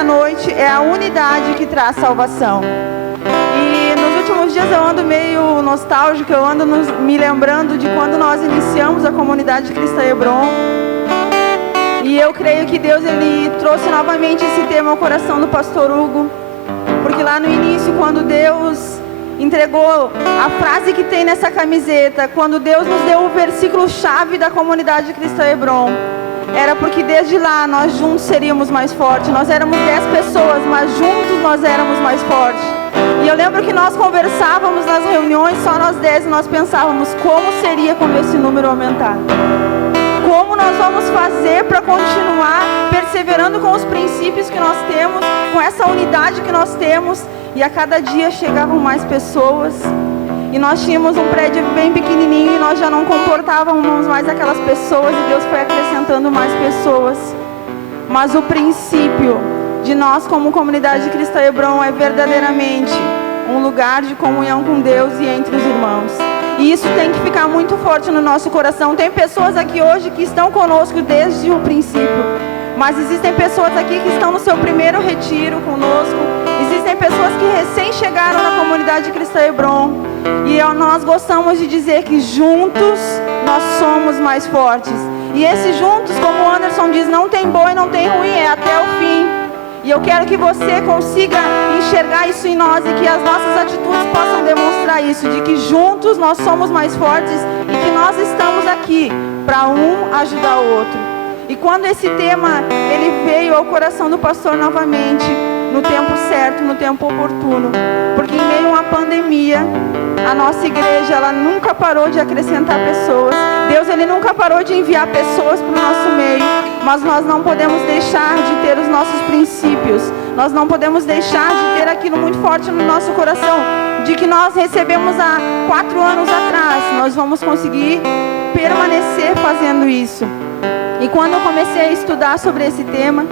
nessa noite é a unidade que traz salvação. E nos últimos dias eu ando meio nostálgico, eu ando me lembrando de quando nós iniciamos a comunidade Cristã Hebron. E eu creio que Deus ele trouxe novamente esse tema ao coração do pastor Hugo. Porque lá no início, quando Deus entregou a frase que tem nessa camiseta, quando Deus nos deu o versículo-chave da comunidade Cristã Hebron, era porque desde lá nós juntos seríamos mais fortes. Nós éramos 10 pessoas, mas juntos nós éramos mais fortes. E eu lembro que nós conversávamos nas reuniões, só nós 10, e nós pensávamos como seria quando esse número aumentar. Como nós vamos fazer para continuar perseverando com os princípios que nós temos, com essa unidade que nós temos. E a cada dia chegavam mais pessoas. E nós tínhamos um prédio bem pequenininho e nós já não comportávamos mais aquelas pessoas. E Deus foi acrescentando mais pessoas. Mas o princípio de nós como comunidade Cristã Hebron é verdadeiramente um lugar de comunhão com Deus e entre os irmãos. E isso tem que ficar muito forte no nosso coração. Tem pessoas aqui hoje que estão conosco desde o princípio. Mas existem pessoas aqui que estão no seu primeiro retiro conosco. Existem pessoas que recém chegaram na comunidade Cristã Hebron. E nós gostamos de dizer que juntos nós somos mais fortes. E esse juntos, como o Anderson diz, não tem bom e não tem ruim, é até o fim. E eu quero que você consiga enxergar isso em nós e que as nossas atitudes possam demonstrar isso, de que juntos nós somos mais fortes e que nós estamos aqui para um ajudar o outro. E quando esse tema ele veio ao coração do pastor novamente, no tempo certo, no tempo oportuno, porque em meio a uma pandemia, a nossa igreja ela nunca parou de acrescentar pessoas. Deus ele nunca parou de enviar pessoas para o nosso meio. Mas nós não podemos deixar de ter os nossos princípios. Nós não podemos deixar de ter aquilo muito forte no nosso coração, de que nós recebemos há 4 anos atrás. Nós vamos conseguir permanecer fazendo isso. E quando eu comecei a estudar sobre esse tema,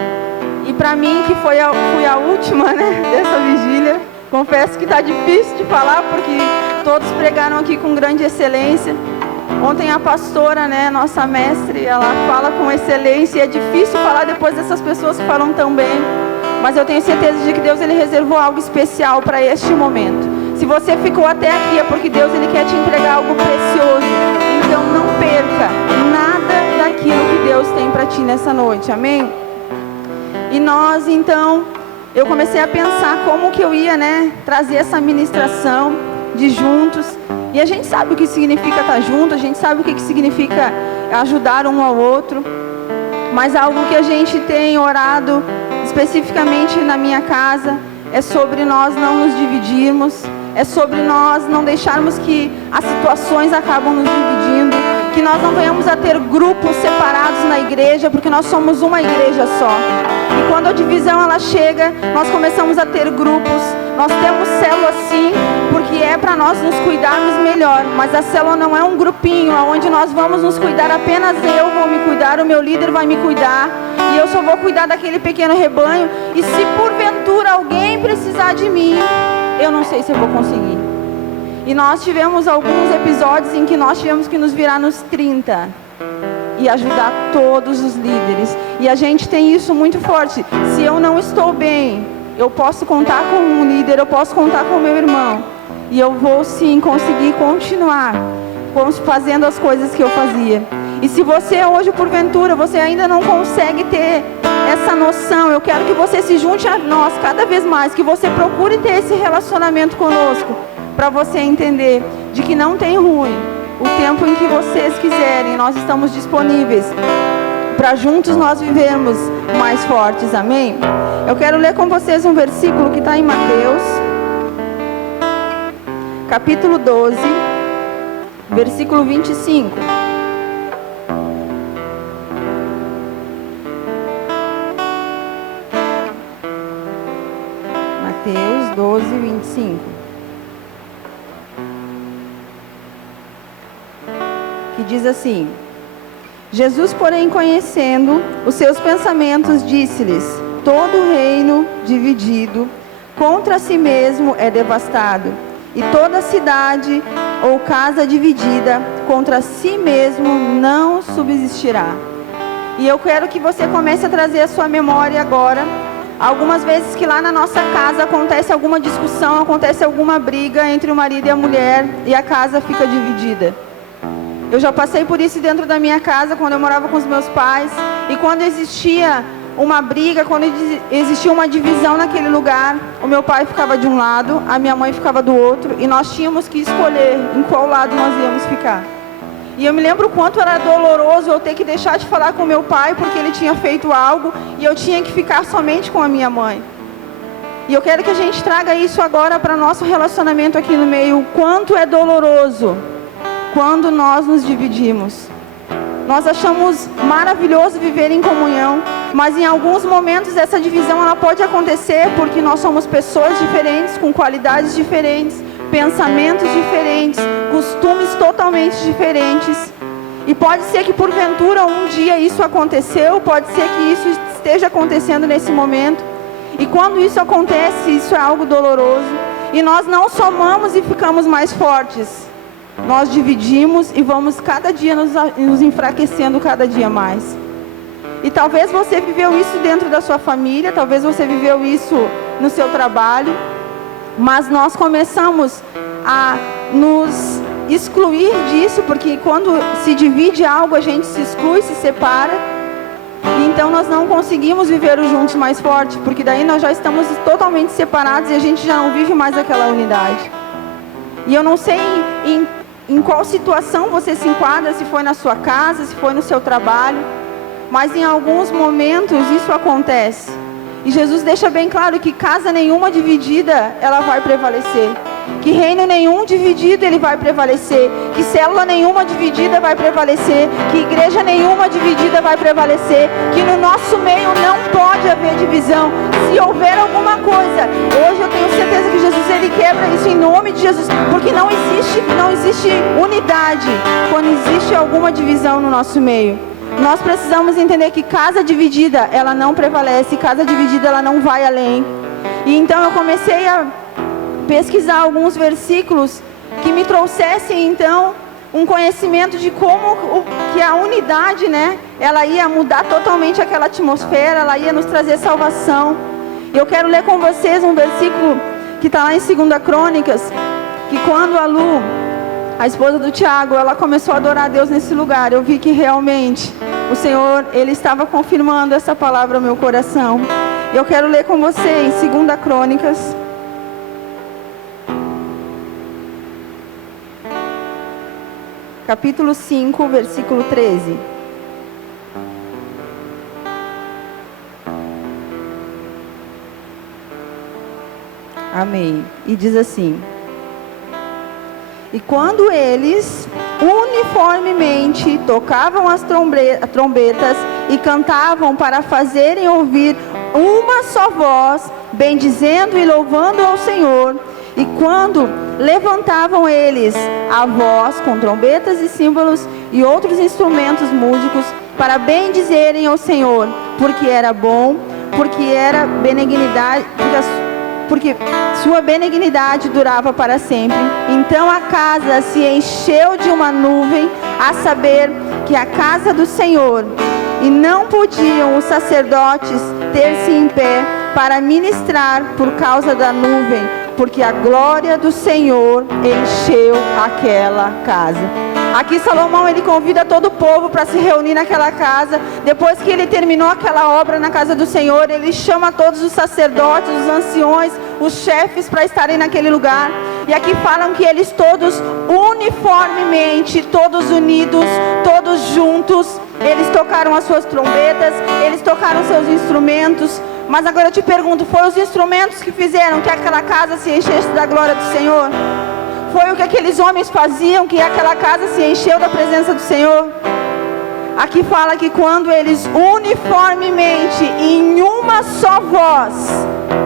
e para mim que fui a última, né, dessa vigília, confesso que está difícil de falar, porque todos pregaram aqui com grande excelência. Ontem a pastora, né, nossa mestre, ela fala com excelência e é difícil falar depois dessas pessoas que falam tão bem. Mas eu tenho certeza de que Deus ele reservou algo especial para este momento. Se você ficou até aqui é porque Deus ele quer te entregar algo precioso. Então não perca nada daquilo que Deus tem para ti nessa noite, amém? E nós então, eu comecei a pensar como que eu ia, né, trazer essa ministração de juntos. E a gente sabe o que significa estar junto, a gente sabe o que significa ajudar um ao outro. Mas algo que a gente tem orado, especificamente na minha casa, é sobre nós não nos dividirmos, é sobre nós não deixarmos que as situações acabam nos dividindo, que nós não venhamos a ter grupos separados na igreja, porque nós somos uma igreja só. E quando a divisão ela chega, nós começamos a ter grupos. Nós temos célula sim, porque é para nós nos cuidarmos melhor. Mas a célula não é um grupinho, onde nós vamos nos cuidar, apenas eu vou me cuidar, o meu líder vai me cuidar. E eu só vou cuidar daquele pequeno rebanho. E se porventura alguém precisar de mim, eu não sei se eu vou conseguir. E nós tivemos alguns episódios em que nós tivemos que nos virar nos 30 e ajudar todos os líderes. E a gente tem isso muito forte. Se eu não estou bem, eu posso contar com um líder, eu posso contar com o meu irmão. E eu vou sim conseguir continuar fazendo as coisas que eu fazia. E se você hoje, porventura, você ainda não consegue ter essa noção, eu quero que você se junte a nós cada vez mais, que você procure ter esse relacionamento conosco, para você entender de que não tem ruim. O tempo em que vocês quiserem, nós estamos disponíveis para juntos nós vivermos mais fortes, amém? Eu quero ler com vocês um versículo que está em Mateus, capítulo 12, versículo 25. Mateus 12, 25. Que diz assim: Jesus, porém, conhecendo os seus pensamentos, disse-lhes: todo reino dividido contra si mesmo é devastado, e toda cidade ou casa dividida contra si mesmo não subsistirá. E eu quero que você comece a trazer a sua memória agora Algumas vezes que lá na nossa casa acontece alguma discussão, acontece alguma briga entre o marido e a mulher e a casa fica dividida. Eu já passei por isso dentro da minha casa, quando eu morava com os meus pais. E quando existia uma briga, quando existia uma divisão naquele lugar, o meu pai ficava de um lado, a minha mãe ficava do outro, e nós tínhamos que escolher em qual lado nós íamos ficar. E eu me lembro o quanto era doloroso eu ter que deixar de falar com meu pai porque ele tinha feito algo e eu tinha que ficar somente com a minha mãe. E eu quero que a gente traga isso agora para nosso relacionamento aqui no meio. O quanto é doloroso quando nós nos dividimos. Nós achamos maravilhoso viver em comunhão, mas em alguns momentos essa divisão ela pode acontecer porque nós somos pessoas diferentes, com qualidades diferentes, pensamentos diferentes, costumes totalmente diferentes. E pode ser que porventura um dia isso aconteceu, pode ser que isso esteja acontecendo nesse momento. E quando isso acontece, isso é algo doloroso. E nós não somamos e ficamos mais fortes. Nós dividimos e vamos cada dia nos enfraquecendo cada dia mais. E talvez você viveu isso dentro da sua família, talvez você viveu isso no seu trabalho. Mas nós começamos a nos excluir disso, porque quando se divide algo, a gente se exclui, se separa. E então nós não conseguimos viver o juntos mais forte, porque daí nós já estamos totalmente separados e a gente já não vive mais aquela unidade. E eu não sei em qual situação você se enquadra, se foi na sua casa, se foi no seu trabalho, mas em alguns momentos isso acontece. E Jesus deixa bem claro que casa nenhuma dividida, ela vai prevalecer. Que reino nenhum dividido, ele vai prevalecer. Que célula nenhuma dividida vai prevalecer. Que igreja nenhuma dividida vai prevalecer. Que no nosso meio não pode haver divisão. Se houver alguma coisa, hoje eu tenho certeza que Jesus, ele quebra isso em nome de Jesus. Porque não existe unidade quando existe alguma divisão no nosso meio. Nós precisamos entender que casa dividida, ela não prevalece, casa dividida, ela não vai além. E então eu comecei a pesquisar alguns versículos que me trouxessem então um conhecimento de como que a unidade, né, ela ia mudar totalmente aquela atmosfera, ela ia nos trazer salvação. E eu quero ler com vocês um versículo que está lá em 2 Crônicas, que quando a Lu, a esposa do Tiago, ela começou a adorar a Deus nesse lugar, eu vi que realmente o Senhor, ele estava confirmando essa palavra ao meu coração. Eu quero ler com você em 2 Crônicas, capítulo 5, versículo 13. Amém. E diz assim: e quando eles uniformemente tocavam as trombetas e cantavam para fazerem ouvir uma só voz, bendizendo e louvando ao Senhor, e quando levantavam eles a voz com trombetas e símbolos e outros instrumentos músicos para bendizerem ao Senhor, porque era bom, porque era benignidade, porque sua benignidade durava para sempre. Então a casa se encheu de uma nuvem, a saber que a casa do Senhor, e não podiam os sacerdotes ter-se em pé para ministrar por causa da nuvem, porque a glória do Senhor encheu aquela casa. Aqui Salomão, ele convida todo o povo para se reunir naquela casa. Depois que ele terminou aquela obra na casa do Senhor, ele chama todos os sacerdotes, os anciões, os chefes para estarem naquele lugar. E aqui falam que eles todos uniformemente, todos unidos, todos juntos, eles tocaram as suas trombetas, eles tocaram seus instrumentos. Mas agora eu te pergunto, foi os instrumentos que fizeram que aquela casa se enchesse da glória do Senhor? Foi o que aqueles homens faziam que aquela casa se encheu da presença do Senhor? Aqui fala que quando eles uniformemente, em uma só voz,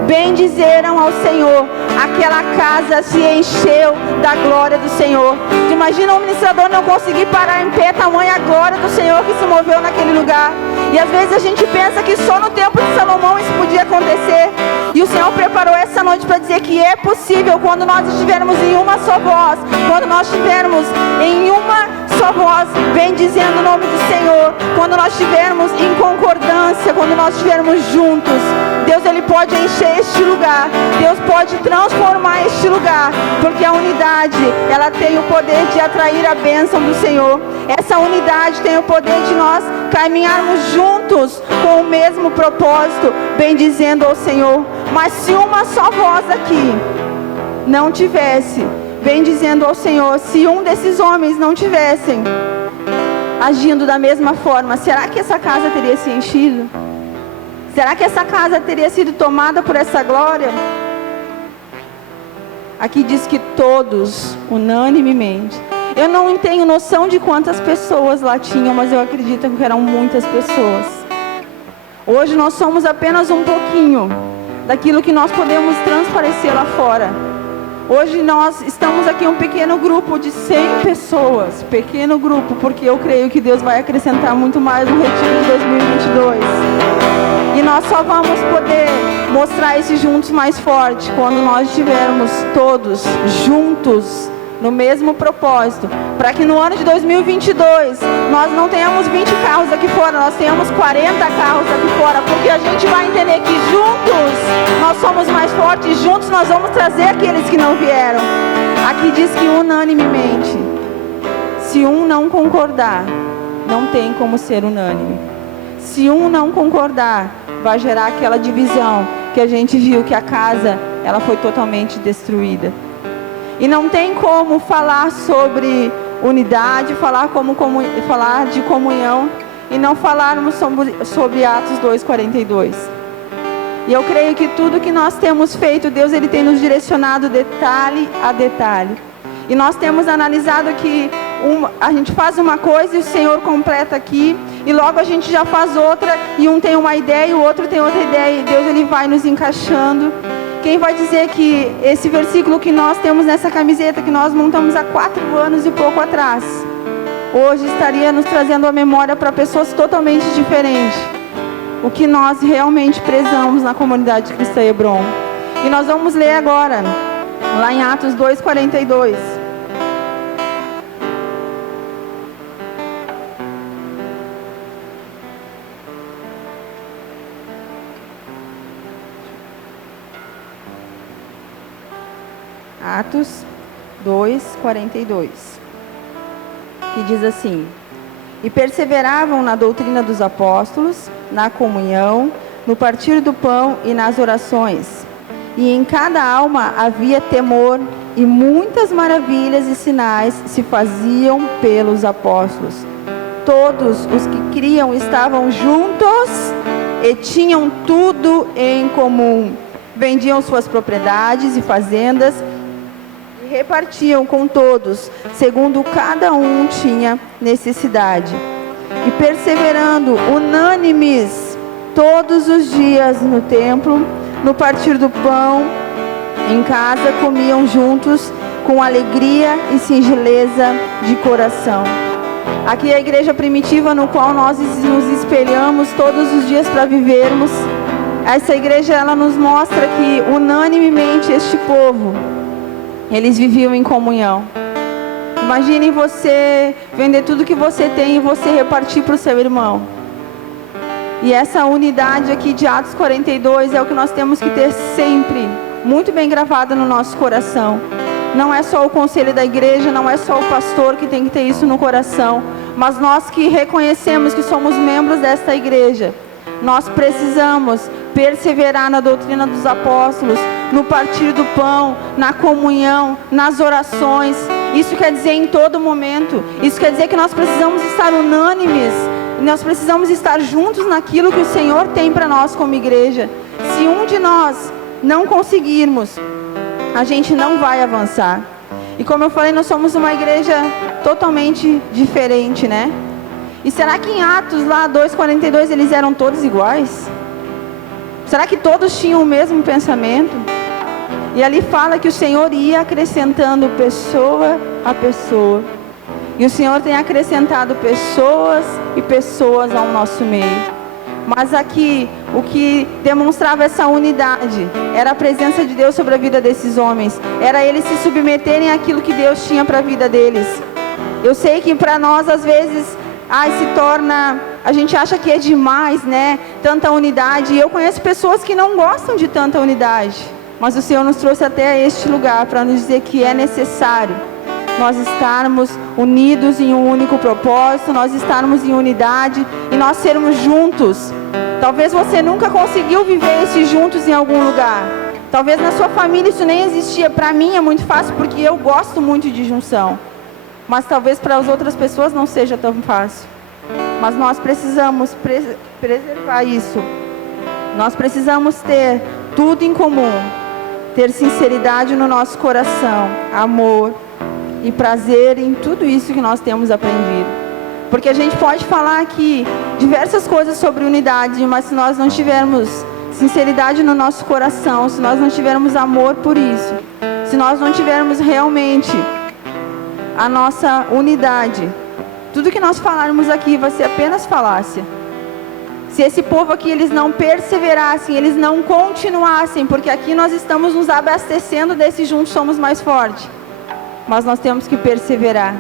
bendizeram ao Senhor, aquela casa se encheu da glória do Senhor. Tu imagina um ministrador não conseguir parar em pé, tamanha a glória do Senhor que se moveu naquele lugar. E às vezes a gente pensa que só no tempo de Salomão isso podia acontecer. E o Senhor preparou essa noite para dizer que é possível quando nós estivermos em uma só voz, quando nós estivermos em uma só voz, bendizendo o nome do Senhor, quando nós estivermos em concordância, quando nós estivermos juntos, Deus, Ele pode encher este lugar, Deus pode transformar este lugar, porque a unidade, ela tem o poder de atrair a bênção do Senhor. Essa unidade tem o poder de nós caminharmos juntos com o mesmo propósito, bendizendo ao Senhor. Mas se uma só voz aqui não tivesse bendizendo ao Senhor, se um desses homens não tivessem agindo da mesma forma, será que essa casa teria se enchido? Será que essa casa teria sido tomada por essa glória? Aqui diz que todos, unanimemente. Eu não tenho noção de quantas pessoas lá tinham, mas eu acredito que eram muitas pessoas. Hoje nós somos apenas um pouquinho daquilo que nós podemos transparecer lá fora. Hoje nós estamos aqui um pequeno grupo de 100 pessoas, pequeno grupo, porque eu creio que Deus vai acrescentar muito mais no retiro de 2022. E nós só vamos poder mostrar esse juntos mais forte quando nós estivermos todos juntos no mesmo propósito, para que no ano de 2022 nós não tenhamos 20 carros aqui fora, nós tenhamos 40 carros aqui fora, porque a gente vai entender que juntos nós somos mais fortes, juntos nós vamos trazer aqueles que não vieram. Aqui diz que unanimemente, se um não concordar, não tem como ser unânime. Se um não concordar, vai gerar aquela divisão que a gente viu que a casa, ela foi totalmente destruída. E não tem como falar sobre unidade, falar de comunhão e não falarmos sobre Atos 2:42. E eu creio que tudo que nós temos feito, Deus, Ele tem nos direcionado detalhe a detalhe. E nós temos analisado que a gente faz uma coisa e o Senhor completa aqui, e logo a gente já faz outra, e um tem uma ideia e o outro tem outra ideia, e Deus, Ele vai nos encaixando. Quem vai dizer que esse versículo que nós temos nessa camiseta, que nós montamos há 4 anos e pouco atrás, hoje estaria nos trazendo a memória para pessoas totalmente diferentes, o que nós realmente prezamos na comunidade cristã Hebron. E nós vamos ler agora, lá em Atos 2:42. Atos 2:42, que diz assim: e perseveravam na doutrina dos apóstolos, na comunhão, no partir do pão e nas orações. E em cada alma havia temor, e muitas maravilhas e sinais se faziam pelos apóstolos. Todos os que criam estavam juntos e tinham tudo em comum. Vendiam suas propriedades e fazendas e repartiam com todos, segundo cada um tinha necessidade. E perseverando unânimes todos os dias no templo, no partir do pão, em casa, comiam juntos com alegria e singeleza de coração. Aqui é a igreja primitiva no qual nós nos espelhamos todos os dias para vivermos. Essa igreja, ela nos mostra que unanimemente este povo, eles viviam em comunhão. Imagine você vender tudo que você tem e você repartir para o seu irmão. E essa unidade aqui de Atos 42 é o que nós temos que ter sempre muito bem gravado no nosso coração. Não é só o conselho da igreja, não é só o pastor que tem que ter isso no coração, mas nós que reconhecemos que somos membros desta igreja, nós precisamos perseverar na doutrina dos apóstolos, no partir do pão, na comunhão, nas orações. Isso quer dizer em todo momento. Isso quer dizer que nós precisamos estar unânimes. Nós precisamos estar juntos naquilo que o Senhor tem para nós como igreja. Se um de nós não conseguirmos, a gente não vai avançar. E como eu falei, nós somos uma igreja totalmente diferente, né? E será que em Atos lá 2:42 eles eram todos iguais? Será que todos tinham o mesmo pensamento? E ali fala que o Senhor ia acrescentando pessoa a pessoa. E o Senhor tem acrescentado pessoas e pessoas ao nosso meio. Mas aqui, o que demonstrava essa unidade era a presença de Deus sobre a vida desses homens. Era eles se submeterem àquilo que Deus tinha para a vida deles. Eu sei que para nós, às vezes, se torna... A gente acha que é demais, né? Tanta unidade. E eu conheço pessoas que não gostam de tanta unidade. Mas o Senhor nos trouxe até este lugar para nos dizer que é necessário nós estarmos unidos em um único propósito, nós estarmos em unidade e nós sermos juntos. Talvez você nunca conseguiu viver esse juntos em algum lugar. Talvez na sua família isso nem existia. Para mim é muito fácil porque eu gosto muito de junção. Mas talvez para as outras pessoas não seja tão fácil. Mas nós precisamos preservar isso. Nós precisamos ter tudo em comum. Ter sinceridade no nosso coração, amor e prazer em tudo isso que nós temos aprendido. Porque a gente pode falar aqui diversas coisas sobre unidade, mas se nós não tivermos sinceridade no nosso coração, se nós não tivermos amor por isso, se nós não tivermos realmente a nossa unidade, tudo que nós falarmos aqui vai ser apenas falácia. Se esse povo aqui, eles não perseverassem, eles não continuassem, porque aqui nós estamos nos abastecendo desse juntos somos mais fortes. Mas nós temos que perseverar.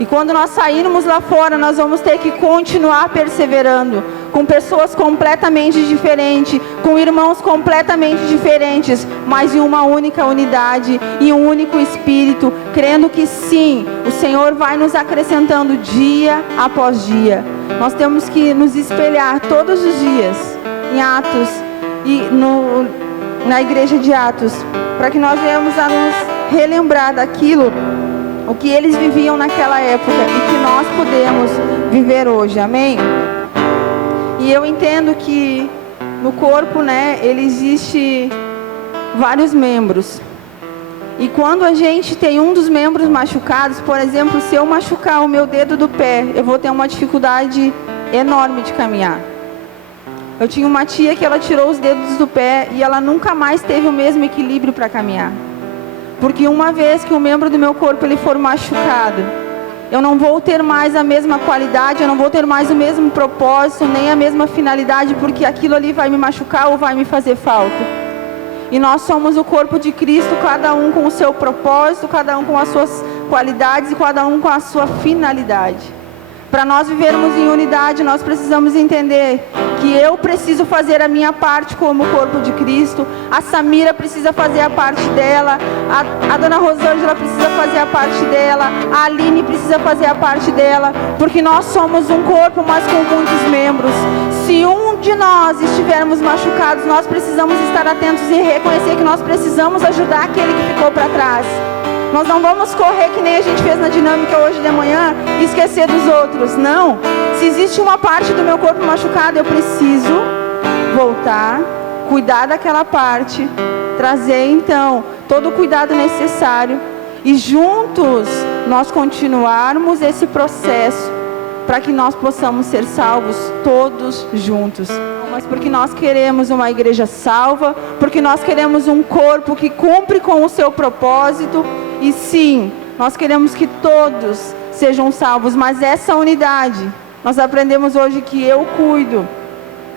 E quando nós sairmos lá fora, nós vamos ter que continuar perseverando. Com pessoas completamente diferentes, com irmãos completamente diferentes, mas em uma única unidade, em um único espírito, crendo que sim, o Senhor vai nos acrescentando dia após dia. Nós temos que nos espelhar todos os dias em Atos e na igreja de Atos, para que nós venhamos a nos relembrar daquilo, o que eles viviam naquela época e que nós podemos viver hoje, amém? E eu entendo que no corpo, né, ele existe vários membros. E quando a gente tem um dos membros machucados, por exemplo, se eu machucar o meu dedo do pé, eu vou ter uma dificuldade enorme de caminhar. Eu tinha uma tia que ela tirou os dedos do pé e ela nunca mais teve o mesmo equilíbrio para caminhar. Porque uma vez que um membro do meu corpo ele for machucado, eu não vou ter mais a mesma qualidade, eu não vou ter mais o mesmo propósito, nem a mesma finalidade, porque aquilo ali vai me machucar ou vai me fazer falta. E nós somos o corpo de Cristo, cada um com o seu propósito, cada um com as suas qualidades e cada um com a sua finalidade. Para nós vivermos em unidade, nós precisamos entender que eu preciso fazer a minha parte como corpo de Cristo, a Samira precisa fazer a parte dela, a dona Rosângela precisa fazer a parte dela, a Aline precisa fazer a parte dela, porque nós somos um corpo, mas com muitos membros. Se um de nós estivermos machucados, nós precisamos estar atentos e reconhecer que nós precisamos ajudar aquele que ficou para trás. Nós não vamos correr que nem a gente fez na dinâmica hoje de manhã e esquecer dos outros, não. Se existe uma parte do meu corpo machucada, eu preciso voltar, cuidar daquela parte, trazer então todo o cuidado necessário e juntos nós continuarmos esse processo para que nós possamos ser salvos todos juntos. Mas porque nós queremos uma igreja salva, porque nós queremos um corpo que cumpre com o seu propósito. E sim, nós queremos que todos sejam salvos, mas essa unidade, nós aprendemos hoje que eu cuido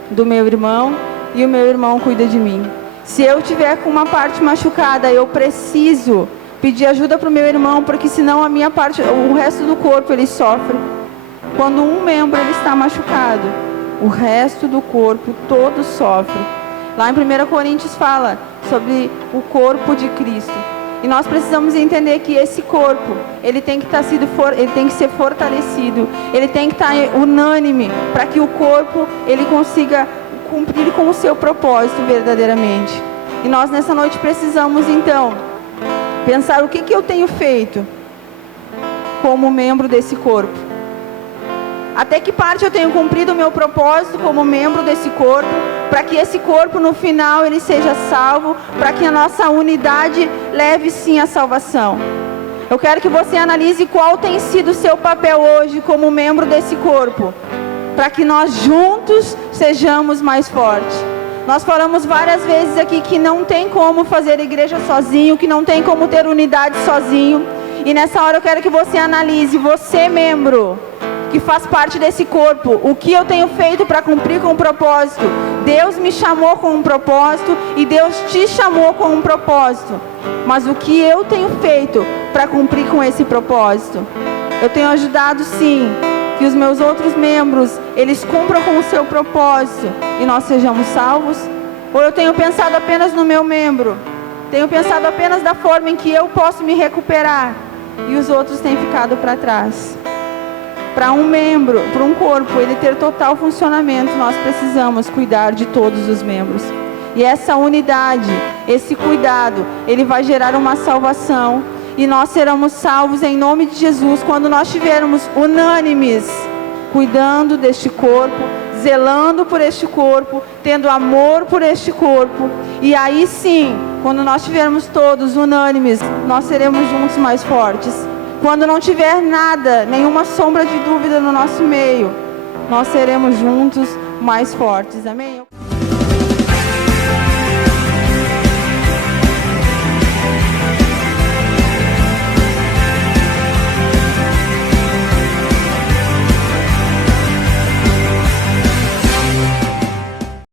do meu irmão e o meu irmão cuida de mim. Se eu tiver com uma parte machucada, eu preciso pedir ajuda para o meu irmão, porque senão a minha parte, o resto do corpo ele sofre. Quando um membro ele está machucado, o resto do corpo todo sofre. Lá em 1 Coríntios fala sobre o corpo de Cristo. E nós precisamos entender que esse corpo, ele tem que ele tem que ser fortalecido, ele tem que estar unânime para que o corpo ele consiga cumprir com o seu propósito verdadeiramente. E nós nessa noite precisamos então pensar o que eu tenho feito como membro desse corpo. Até que parte eu tenho cumprido o meu propósito como membro desse corpo, para que esse corpo no final ele seja salvo, para que a nossa unidade leve sim à salvação. Eu quero que você analise qual tem sido o seu papel hoje como membro desse corpo, para que nós juntos sejamos mais fortes. Nós falamos várias vezes aqui que não tem como fazer igreja sozinho, que não tem como ter unidade sozinho. E nessa hora eu quero que você analise, você membro, que faz parte desse corpo, o que eu tenho feito para cumprir com o propósito. Deus me chamou com um propósito e Deus te chamou com um propósito. Mas o que eu tenho feito para cumprir com esse propósito? Eu tenho ajudado, sim, que os meus outros membros, eles cumpram com o seu propósito e nós sejamos salvos? Ou eu tenho pensado apenas no meu membro? Tenho pensado apenas da forma em que eu posso me recuperar e os outros têm ficado para trás? Para um membro, para um corpo, ele ter total funcionamento, nós precisamos cuidar de todos os membros. E essa unidade, esse cuidado, ele vai gerar uma salvação. E nós seremos salvos em nome de Jesus quando nós estivermos unânimes, cuidando deste corpo, zelando por este corpo, tendo amor por este corpo. E aí sim, quando nós estivermos todos unânimes, nós seremos juntos mais fortes. Quando não tiver nada, nenhuma sombra de dúvida no nosso meio, nós seremos juntos mais fortes. Amém?